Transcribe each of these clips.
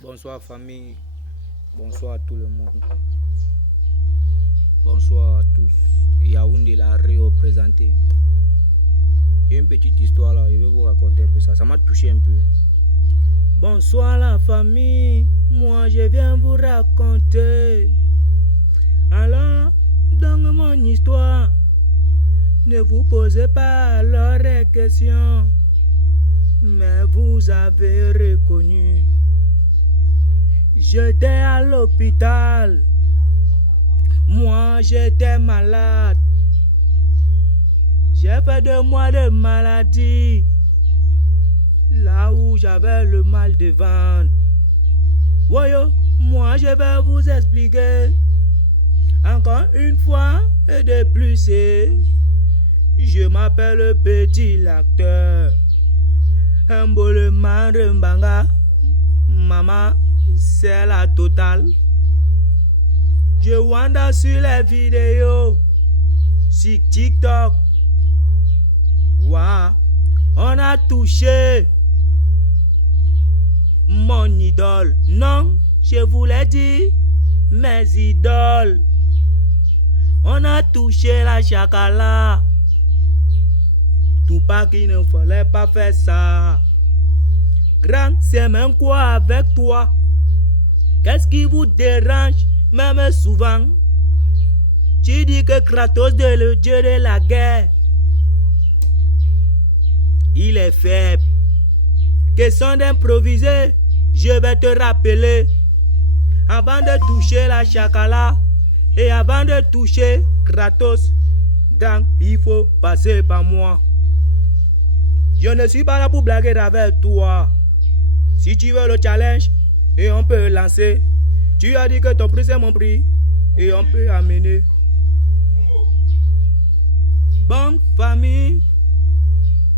Bonsoir famille, bonsoir à tout le monde, bonsoir à tous. Yaoundé l'a représenté. Il y a une petite histoire là, je vais vous raconter un peu ça, ça m'a touché un peu. Bonsoir la famille, moi je viens vous raconter. Alors, dans mon histoire, ne vous posez pas leurs questions, mais vous avez reconnu. J'étais à l'hôpital, moi j'étais malade. J'ai fait 2 mois de maladie, là où j'avais le mal de ventre. Voyons, moi je vais vous expliquer. Encore une fois et de plus, je m'appelle Petit l'acteur. Mboleman Rembanga, maman, c'est la totale. Je wanda sur les vidéos, sur TikTok. Wow, on a touché mon idole. Non, je vous l'ai dit, mes idoles. On a touché la chakala. Tout pas qu'il ne fallait pas faire ça. Grand, c'est même quoi avec toi? Qu'est-ce qui vous dérange, même souvent? Tu dis que Kratos est le dieu de la guerre. Il est faible. Question d'improviser, je vais te rappeler. Avant de toucher la chakala et avant de toucher Kratos, donc il faut passer par moi. Je ne suis pas là pour blaguer avec toi. Si tu veux le challenge, et on peut lancer. Tu as dit que ton prix c'est mon prix, et on peut amener. Bonne famille,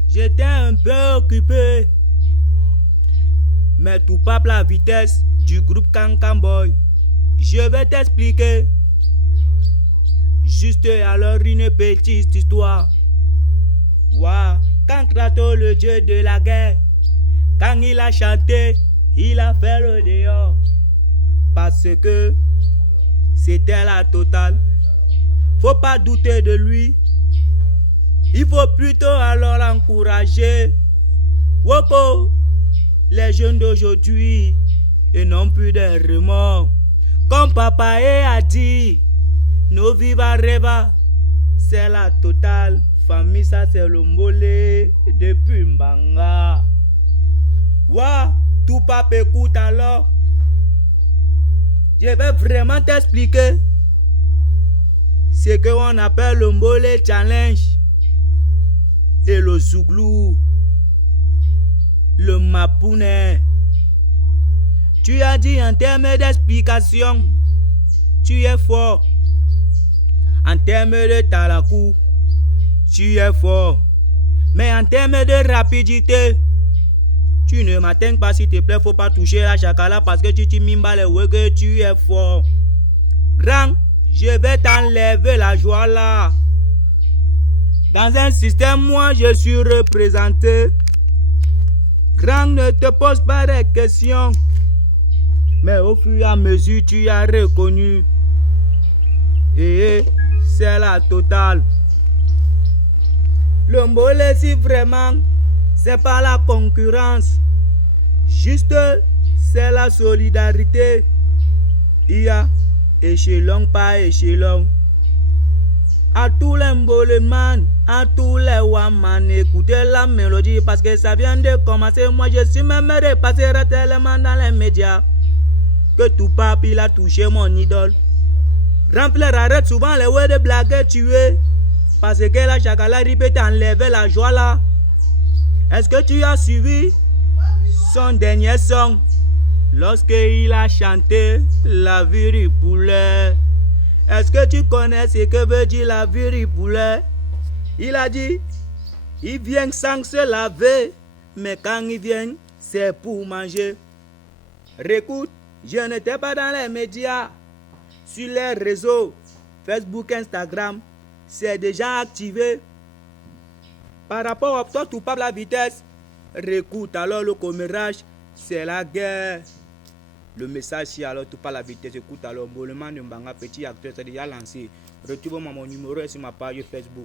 j'étais un peu occupé. Mais tout pas la vitesse du groupe Cancan Boy. Je vais t'expliquer. Juste alors une petite histoire. Wow. Quand Kratos, le dieu de la guerre, quand il a chanté, il a fait le dehors. Parce que c'était la totale. Faut pas douter de lui. Il faut plutôt alors l'encourager. Woko, les jeunes d'aujourd'hui, et non plus des remords. Comme Papa a dit, nos viva reva, c'est la totale. Famille, ça c'est le mollet depuis Mbanga. Wa, tout pape écoute alors. Je vais vraiment t'expliquer ce qu'on appelle le mollet challenge et le zouglou, le mapounet. Tu as dit en termes d'explication, tu es fort. En termes de talakou, tu es fort. Mais en termes de rapidité, tu ne m'atteins pas s'il te plaît. Faut pas toucher la chakala parce que tu t'immimes les ouais que tu es fort. Grand, je vais t'enlever la joie là. Dans un système, moi je suis représenté. Grand, ne te pose pas de questions. Mais au fur et à mesure, tu as reconnu. Et c'est la totale. Le mollet, si vraiment, c'est pas la concurrence. Juste, c'est la solidarité. Il y a échelon par échelon. À tous les mboleman, à tous les waman, écoutez la mélodie parce que ça vient de commencer. Moi, je suis même repassé tellement dans les médias que tout pape, il a touché mon idole. Remplir arrête souvent les ouais de blaguer tuer. Parce que la chakala ripète enlever la joie là. Est-ce que tu as suivi son dernier son? Lorsqu'il a chanté la vie poulet. Est-ce que tu connais ce que veut dire la vie poulet? Il a dit, il vient sans se laver, mais quand il vient, c'est pour manger. Récoute, je n'étais pas dans les médias, sur les réseaux, Facebook, Instagram. C'est déjà activé. Par rapport à toi, tout pas la vitesse. Récoute alors le commérage, c'est la guerre. Le message si alors tout pas la vitesse, écoute alors, Mboleman de Mbanga, petit acteur, c'est déjà lancé. Retrouve-moi, mon numéro est sur ma page Facebook.